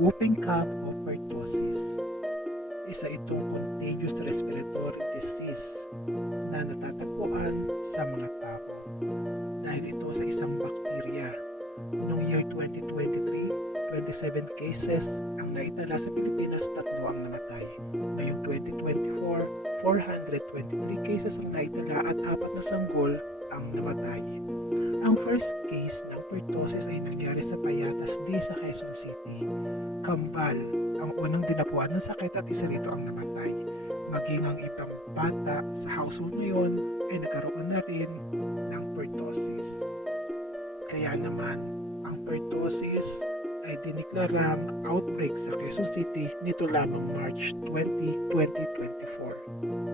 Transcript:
Whooping cough o pertussis. Isa itong contagious respiratory disease na natatagpuan sa mga tao dahil ito sa isang bakterya. Noong year 2023, 27 cases ang naitala sa Pilipinas, 3 ang namatay. Ngayong 2024, 423 cases ang naitala at 4 na sanggol ang namatay. Ang first case ng pertussis ay nangyari sa Payatas D sa Quezon City. Kambal ang unang dinapuan ng sakit at isa rito ang namatay. Maging ang ibang bata sa household ngayon ay nagkaroon na rin ng pertussis. Kaya naman, ang pertussis ay dineklarang outbreak sa Quezon City nito lamang March 20, 2024.